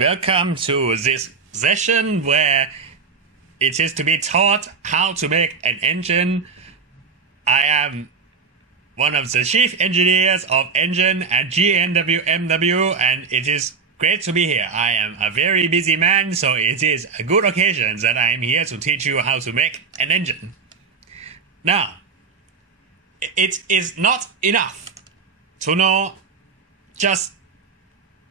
Welcome to this session where it is to be taught how to make an engine. I am one of the chief engineers of Engine at GNWMW, and it is great to be here. I am a very busy man, so it is a good occasion that I am here to teach you how to make an engine. Now, it is not enough to know just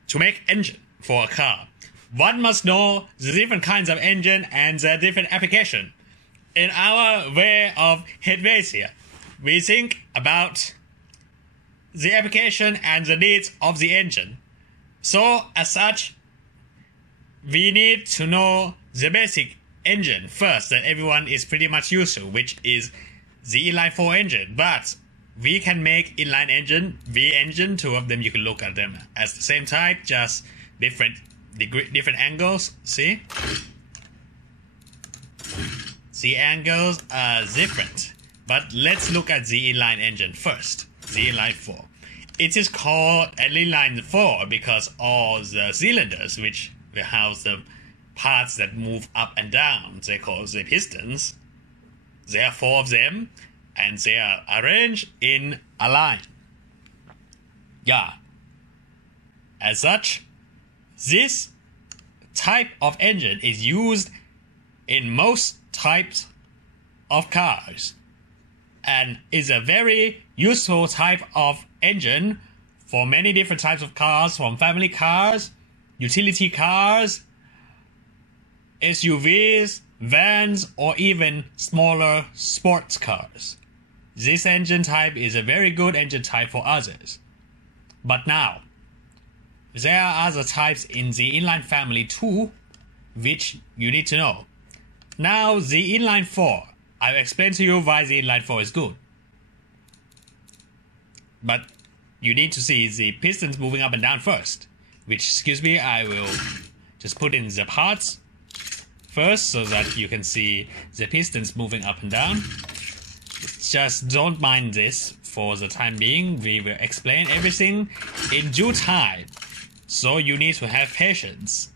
to make engine for a car. One must know the different kinds of engine and their different application. In our way of Helvetia, we think about the application and the needs of the engine. So, as such, we need to know the basic engine first that everyone is pretty much used to, which is the inline 4 engine. But we can make inline engine, V engine, two of them. You can look at them as the same type, just different angles. See? The angles are different. But let's look at the inline engine first. The inline 4. It is called an inline 4 because all the cylinders, which will house the parts that move up and down, they call the pistons. There are 4 of them, and they are arranged in a line. Yeah. As such, this type of engine is used in most types of cars and is a very useful type of engine for many different types of cars, from family cars, utility cars, SUVs, vans, or even smaller sports cars. This engine type is a very good engine type for others. But now, there are other types in the inline family too, which you need to know. Now, the inline 4. I'll explain to you why the inline 4 is good. But you need to see the pistons moving up and down first. Which, excuse me, I will just put in the parts first so that you can see the pistons moving up and down. Just don't mind this for the time being. We will explain everything in due time. So you need to have patience.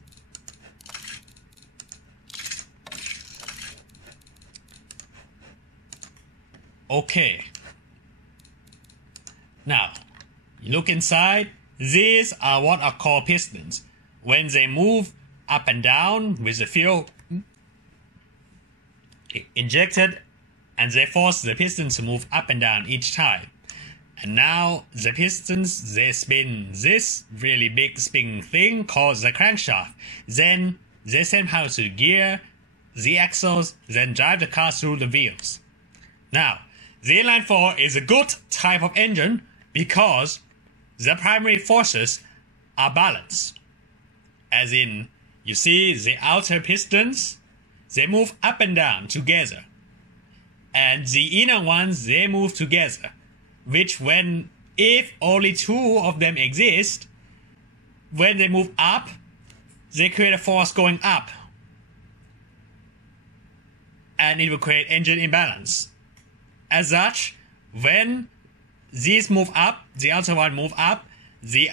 Okay. Now, you look inside. These are what are called pistons. When they move up and down with the fuel injected, and they force the pistons to move up and down each time. And now the pistons, they spin this really big spinning thing called the crankshaft. Then they send power to the gear, the axles, then drive the car through the wheels. Now, the inline 4 is a good type of engine because the primary forces are balanced. As in, you see the outer pistons, they move up and down together. And the inner ones, they move together. Which if only 2 of them exist, when they move up, they create a force going up. And it will create engine imbalance. As such, when these move up, the outer one move up, the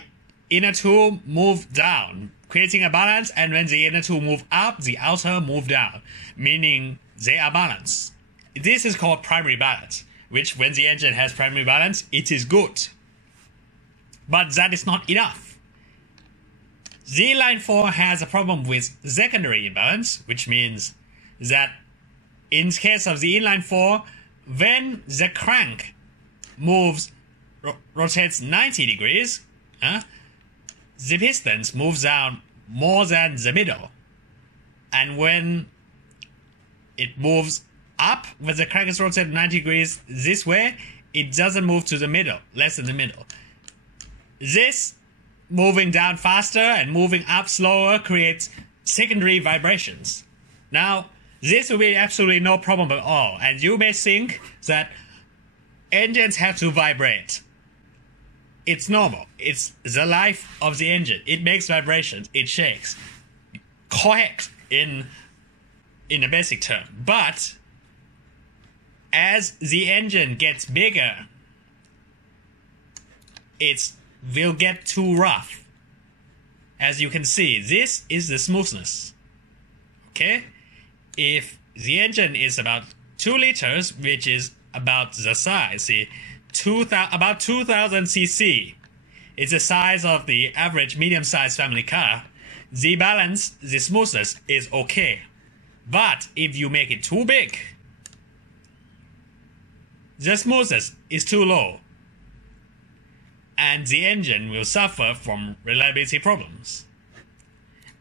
inner 2 move down, creating a balance, and when the inner 2 move up, the outer move down, meaning they are balanced. This is called primary balance, which when the engine has primary balance, it is good. But that is not enough. The inline 4 has a problem with secondary imbalance, which means that in case of the inline 4, when the crank rotates 90 degrees, the pistons move down more than the middle. And when it moves up, when the crank is rotated 90 degrees this way, it doesn't move to the middle, less than the middle. This moving down faster and moving up slower creates secondary vibrations. Now, this will be absolutely no problem at all, and you may think that engines have to vibrate. It's normal. It's the life of the engine. It makes vibrations. It shakes. Correct in a basic term. But as the engine gets bigger, it will get too rough. As you can see, this is the smoothness. Okay? If the engine is about 2 liters, which is about the size, see, about 2000 cc, it's the size of the average medium-sized family car, the balance, the smoothness is okay. But if you make it too big, the smoothness is too low, and the engine will suffer from reliability problems.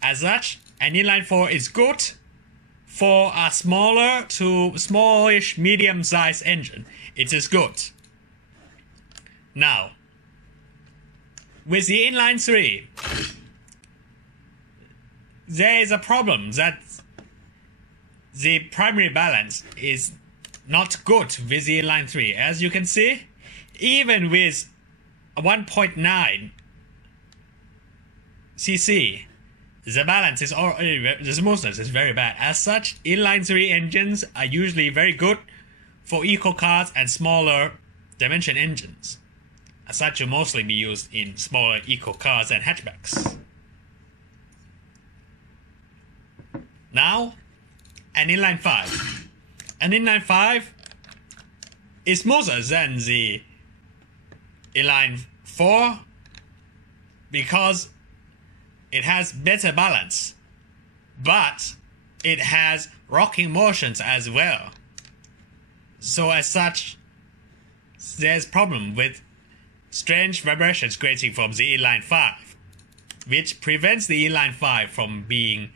As such, an inline-4 is good for a smaller to smallish medium-sized engine. It is good. Now, with the inline-3, there is a problem that the primary balance is not good with the inline-3. As you can see, even with 1.9 cc, the balance is already, the smoothness is very bad. As such, inline-3 engines are usually very good for eco cars and smaller dimension engines. As such, will mostly be used in smaller eco cars and hatchbacks. Now, an inline-5. An inline-5 is smoother than the inline-4 because it has better balance, but it has rocking motions as well. So as such, there's problem with strange vibrations creating from the inline-5, which prevents the inline-5 from being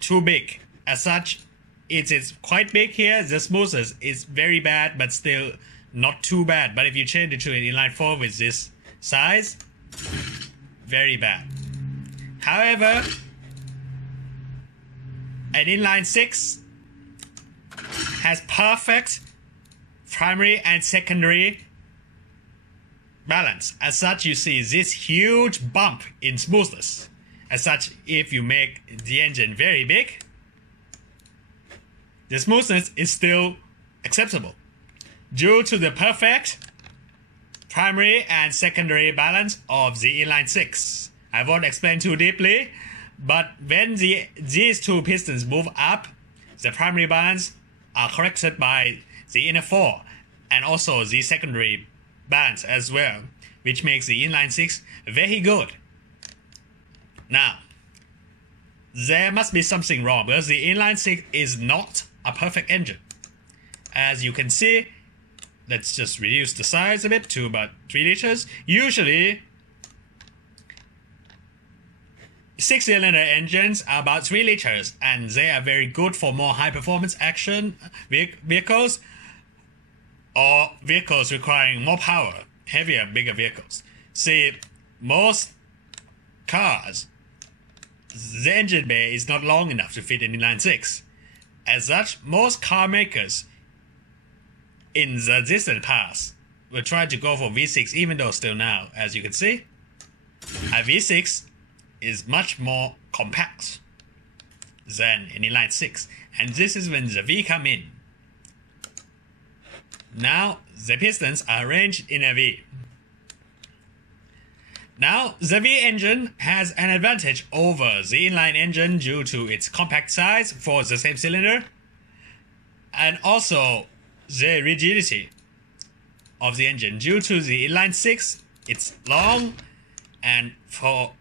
too big. As such, it is quite big here. The smoothness is very bad, but still not too bad. But if you change it to an inline-4 with this size, very bad. However, an inline-6 has perfect primary and secondary balance. As such, you see this huge bump in smoothness. As such, if you make the engine very big, the smoothness is still acceptable due to the perfect primary and secondary balance of the inline-6. I won't explain too deeply, but when these two pistons move up, the primary balance are corrected by the inner 4 and also the secondary balance as well, which makes the inline-6 very good. Now, there must be something wrong because the inline-6 is not a perfect engine. As you can see, let's just reduce the size a bit to about 3 liters. Usually, 6-cylinder engines are about 3 liters, and they are very good for more high-performance action vehicles or vehicles requiring more power, heavier, bigger vehicles. See, most cars, the engine bay is not long enough to fit an inline-6. As such, most car makers in the distant past will try to go for V6, even though still now, as you can see, a V6 is much more compact than an inline-6, and this is when the V come in. Now the pistons are arranged in a V. Now the V engine has an advantage over the inline engine due to its compact size for the same cylinder, and also the rigidity of the engine. Due to the inline-6, it's long, and for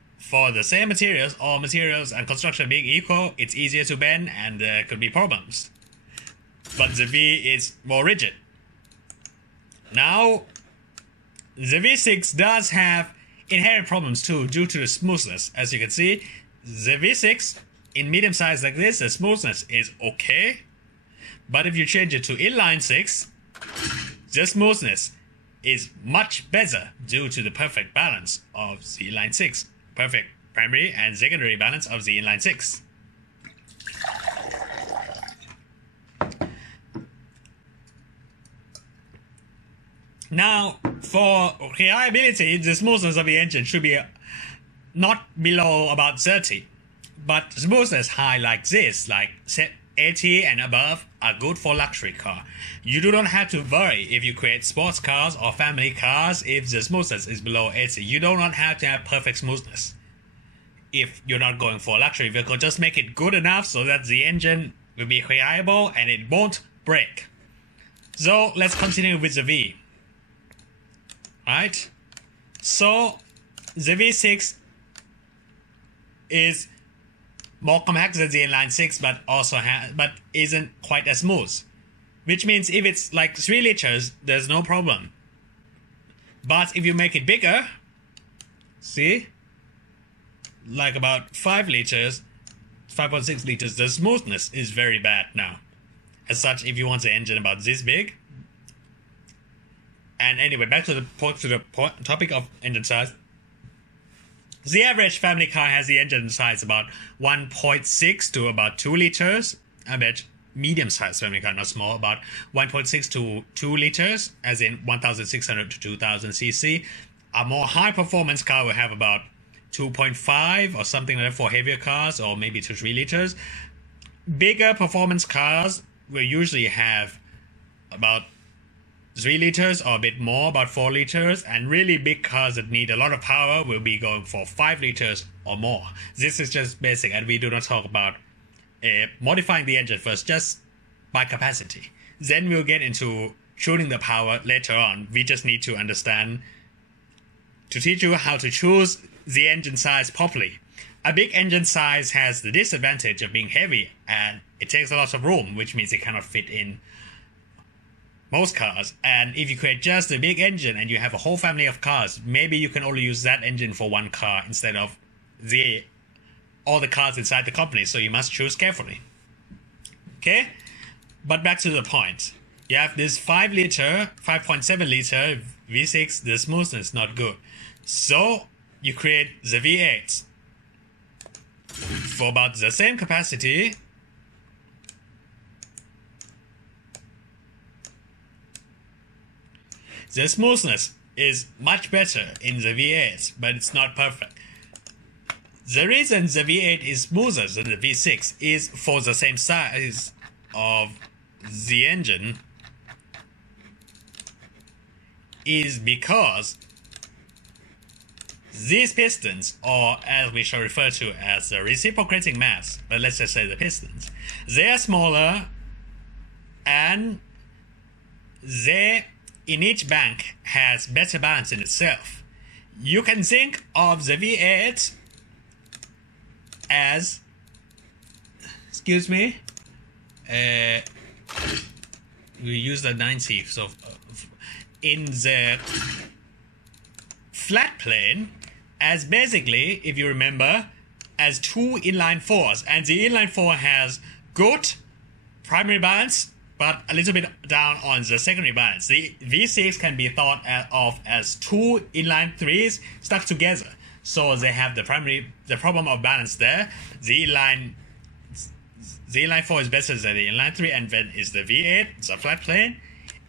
the same materials, all materials and construction being equal, it's easier to bend and there could be problems. But the V is more rigid. Now, the V6 does have inherent problems too due to the smoothness. As you can see, the V6 in medium size like this, the smoothness is okay. But if you change it to inline-6, the smoothness is much better due to the perfect balance of the inline-6. Perfect primary and secondary balance of the inline-6. Now, for reliability, the smoothness of the engine should be not below about 30. But smoothness high like this, like 80 and above, are good for luxury car. You do not have to worry if you create sports cars or family cars if the smoothness is below 80. You do not have to have perfect smoothness. if you're not going for a luxury vehicle. Just make it good enough so that the engine will be reliable and it won't break. So let's continue with the V. Right? So the V6 is more compact than the inline 6, but also but isn't quite as smooth. Which means if it's like 3 liters, there's no problem. But if you make it bigger, see, like about 5 liters, 5.6 liters, the smoothness is very bad now. As such, if you want the engine about this big. And anyway, back to the topic of engine size. The average family car has the engine size about 1.6 to about 2 liters. I bet medium-sized family car, not small, about 1.6 to 2 liters, as in 1,600 to 2,000 cc. A more high-performance car will have about 2.5 or something like that for heavier cars, or maybe to 3 liters. Bigger performance cars will usually have about 3 liters or a bit more, about 4 liters, and really big cars that need a lot of power will be going for 5 liters or more. This is just basic, and we do not talk about modifying the engine first, just by capacity. Then we'll get into tuning the power later on. We just need to understand, to teach you how to choose the engine size properly. A big engine size has the disadvantage of being heavy, and it takes a lot of room, which means it cannot fit in most cars. And if you create just a big engine and you have a whole family of cars, maybe you can only use that engine for one car instead of all the cars inside the company, so you must choose carefully. Okay? But back to the point. You have this 5.7 liter V6, the smoothness is not good. So you create the V8 for about the same capacity. The smoothness is much better in the V8, but it's not perfect. The reason the V8 is smoother than the V6 is for the same size of the engine is because these pistons, or as we shall refer to as the reciprocating mass, but let's just say the pistons, they are smaller, and they in each bank has better balance in itself. You can think of the V8 as, excuse me, we use the 90, so in the flat plane, as basically, if you remember, as 2 inline 4s, and the inline 4 has good primary balance, but a little bit down on the secondary balance. The V6 can be thought of as 2 inline 3s stuck together. So they have the problem of balance there. The inline 4 is better than the inline 3, and then is the V8, the flat plane.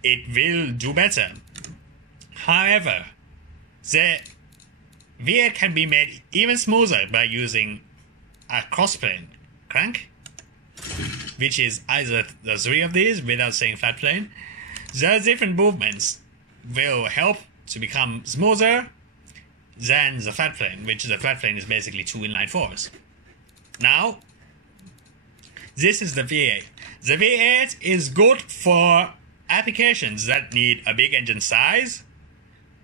It will do better. However, the V8 can be made even smoother by using a crossplane crank, which is either the 3 of these without saying flat plane. The different movements will help to become smoother than the flat plane, which the flat plane is basically 2 inline 4s. Now, this is the V8. The V8 is good for applications that need a big engine size,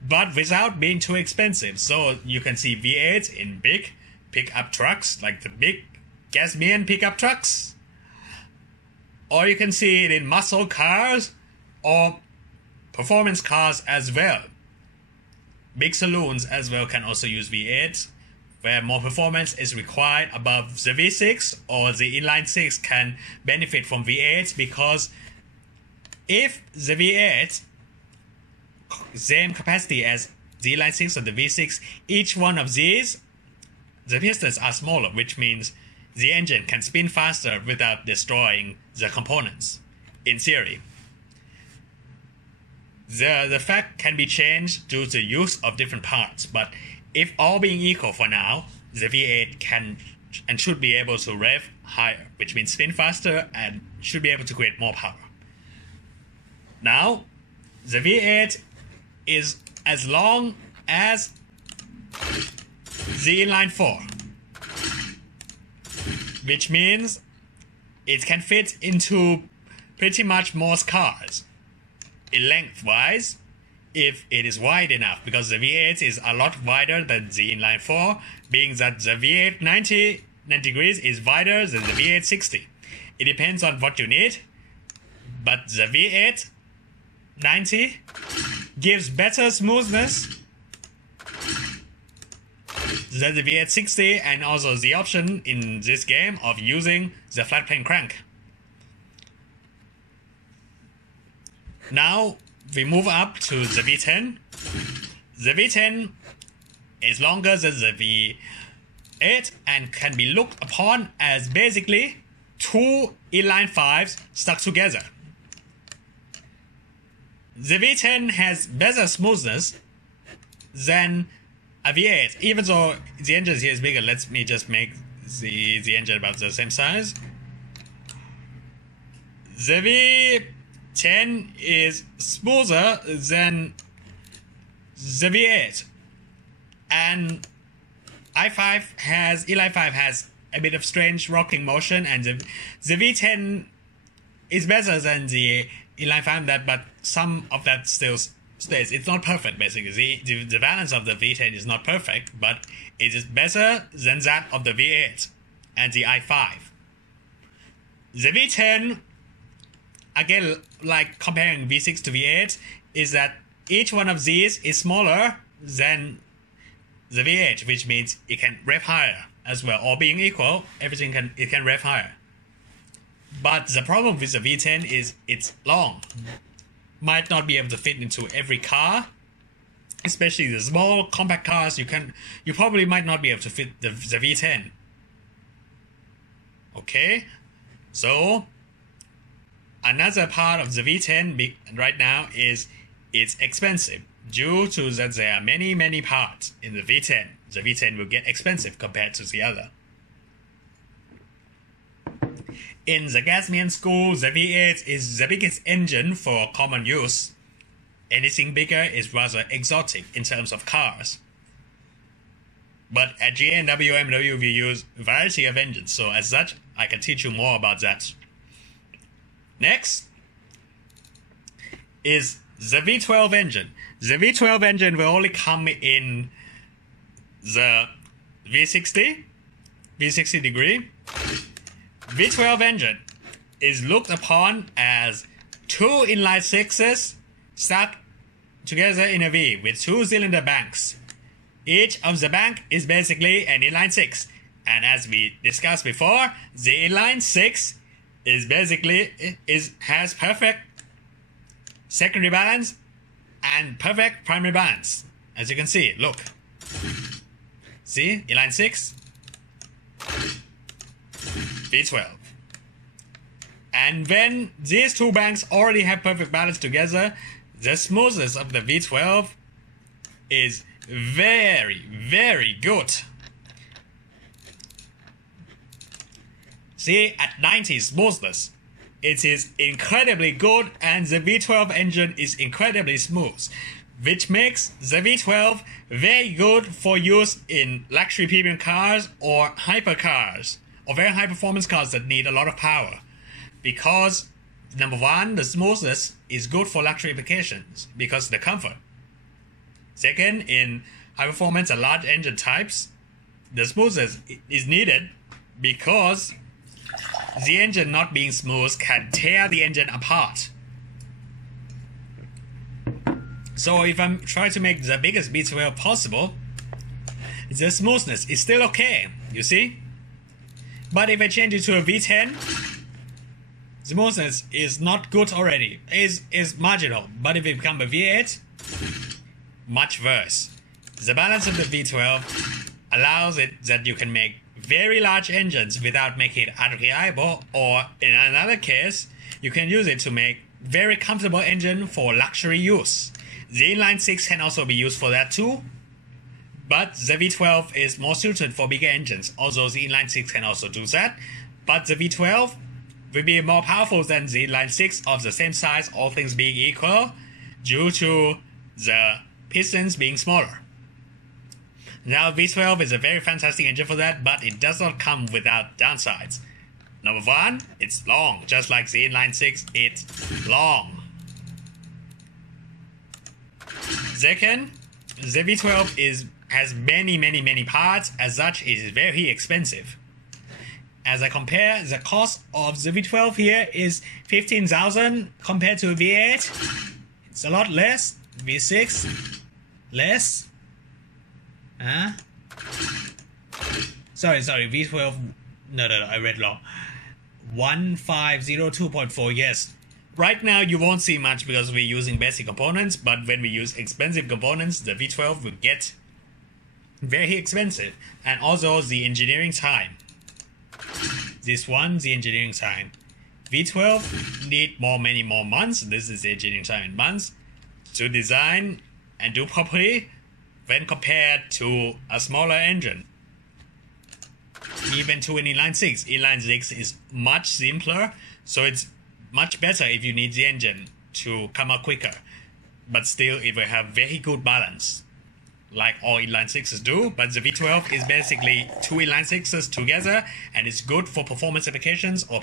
but without being too expensive. So you can see V8 in big pickup trucks, like the big Gasmian pickup trucks. Or you can see it in muscle cars or performance cars as well. Big saloons as well can also use V8, where more performance is required above the V6, or the inline 6 can benefit from V8, because if the V8 same capacity as the inline 6 or the V6, each one of these, the pistons are smaller, which means the engine can spin faster without destroying the components, in theory. The fact can be changed due to the use of different parts, but if all being equal for now, the V8 can and should be able to rev higher, which means spin faster and should be able to create more power. Now, the V8 is as long as the inline 4. which means it can fit into pretty much most cars in lengthwise if it is wide enough, because the V8 is a lot wider than the inline 4, being that the V8 90 degrees is wider than the V8 60. It depends on what you need, but the V8 90 gives better smoothness than the V8 60, and also the option in this game of using the flat plane crank. Now we move up to the V10. The V10 is longer than the V8 and can be looked upon as basically two inline 5s stuck together. The V10 has better smoothness than a V8, even though the engine here is bigger. Let me just make the engine about the same size. The V10 is smoother than the V8, and inline 5 has a bit of strange rocking motion, and the V10 is better than the inline 5, but some of that still stays. It's not perfect, basically. The balance of the V10 is not perfect, but it is better than that of the V8 and the i5. The V10, again, like comparing V6 to V8, is that each one of these is smaller than the V8, which means it can rev higher as well. All being equal, it can rev higher. But the problem with the V10 is it's long. Might not be able to fit into every car, especially the small compact cars. You probably might not be able to fit the V10. Okay, so another part of the V10 right now is it's expensive. Due to that there are many parts in the V10. The V10 will get expensive compared to the other. In the Gasmian school, the V8 is the biggest engine for common use. Anything bigger is rather exotic in terms of cars. But at GNW MW we use a variety of engines, so as such, I can teach you more about that. Next is the V12 engine. The V12 engine will only come in the V60 degree. V12 engine is looked upon as two inline 6s stuck together in a V with two cylinder banks. Each of the bank is basically an inline 6, and as we discussed before, the inline 6 is basically has perfect secondary balance and perfect primary balance. As you can see, look. See, inline 6, V12. And when these two banks already have perfect balance together, the smoothness of the V12 is very good. See, at 90 smoothness, it is incredibly good, and the V12 engine is incredibly smooth, which makes the V12 very good for use in luxury premium cars or hypercars, or very high performance cars that need a lot of power. Because, number one, the smoothness is good for luxury applications because of the comfort. Second, in high performance and large engine types, the smoothness is needed because the engine not being smooth can tear the engine apart. So if I'm trying to make the biggest V12 possible, the smoothness is still okay, you see? But if I change it to a V10, the smoothness is not good already, is marginal. But if it becomes a V8, much worse. The balance of the V12 allows it that you can make very large engines without making it unreliable, or in another case, you can use it to make very comfortable engine for luxury use. The inline 6 can also be used for that too, but the V12 is more suited for bigger engines, although the inline 6 can also do that. But the V12 will be more powerful than the inline 6 of the same size, all things being equal, due to the pistons being smaller. Now V12 is a very fantastic engine for that, but it does not come without downsides. Number one, it's long, just like the inline 6, it's long. Second, the V12 has many parts, as such it is very expensive. As I compare, the cost of the V12 here is 15,000 compared to V8. It's a lot less. V6 less. Sorry, V12. No, I read wrong. 1502.4. Yes. Right now you won't see much because we're using basic components, but when we use expensive components, the V12 will get very expensive. And also the engineering time. This one, the engineering time. V12 need many more months. This is the engineering time in months to design and do properly when compared to a smaller engine. Even to an inline 6. Inline 6 is much simpler, so it's much better if you need the engine to come out quicker. But still, it will have very good balance, like all inline 6s do. But the V12 is basically two inline 6s together, and it's good for performance applications or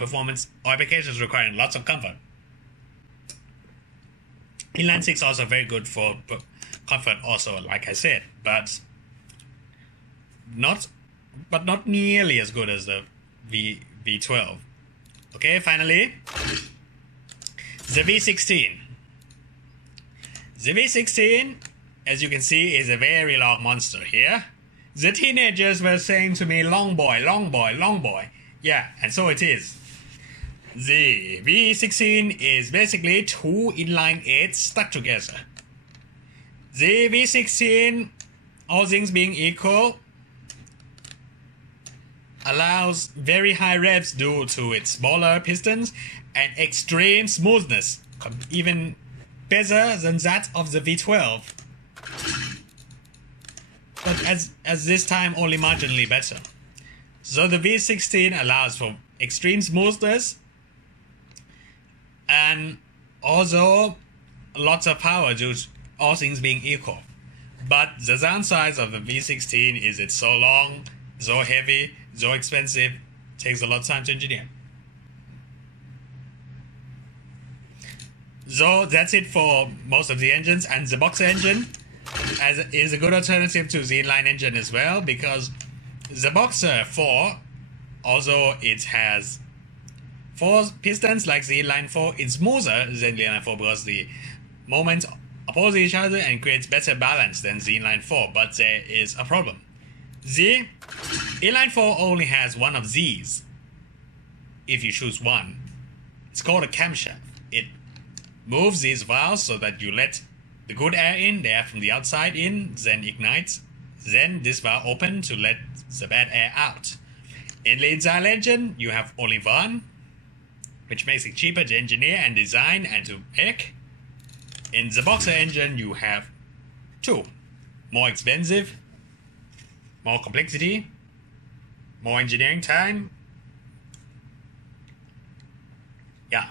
applications requiring lots of comfort. Inline 6 also very good for comfort also, like I said, but not nearly as good as the V12. Okay, finally, the V16. The V16, as you can see, is a very long monster here. The teenagers were saying to me, long boy, long boy, long boy. Yeah, and so it is. The V16 is basically two inline 8s stuck together. The V16, all things being equal, allows very high revs due to its smaller pistons and extreme smoothness, even better than that of the V12. But as this time only marginally better. So the V16 allows for extreme smoothness and also lots of power due to all things being equal. But the downside of the V16 is it's so long, so heavy, so expensive, takes a lot of time to engineer. So that's it for most of the engines, and the Boxer engine is a good alternative to the inline engine as well, because the Boxer 4, although it has 4 pistons like the inline 4, it's smoother than the inline 4 because the moments oppose each other and creates better balance than the inline 4, but there is a problem. The inline 4 only has one of these. If you choose one, it's called a camshaft. It moves these valves so that you let the good air in, the air from the outside in, then ignites. Then this valve open to let the bad air out. In the inside engine, you have only one, which makes it cheaper to engineer and design and to make. In the Boxer engine, you have 2. More expensive, more complexity, more engineering time. Yeah.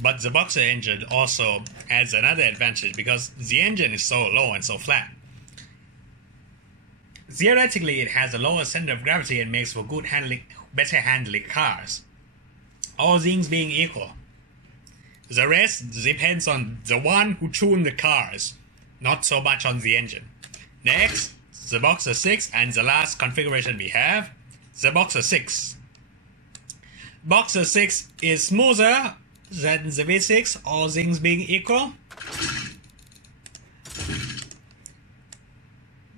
But the Boxer engine also has another advantage because the engine is so low and so flat. Theoretically, it has a lower center of gravity and makes for good handling, better handling cars. All things being equal. The rest depends on the one who tuned the cars, not so much on the engine. Next, the Boxer 6, and the last configuration we have, the Boxer 6. Boxer 6 is smoother than the V6, all things being equal,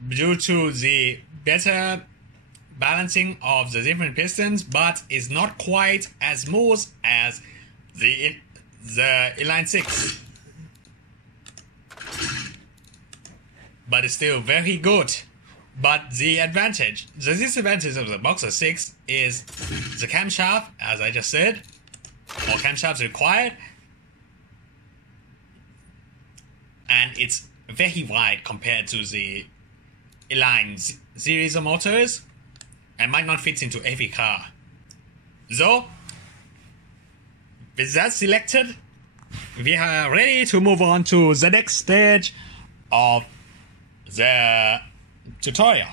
due to the better balancing of the different pistons, but is not quite as smooth as the inline 6. But it's still very good. But the disadvantage of the Boxer 6 is the camshaft, as I just said. More camshafts required. And it's very wide compared to the inline series of motors, and might not fit into every car. So, with that selected, we are ready to move on to the next stage of the tutorial.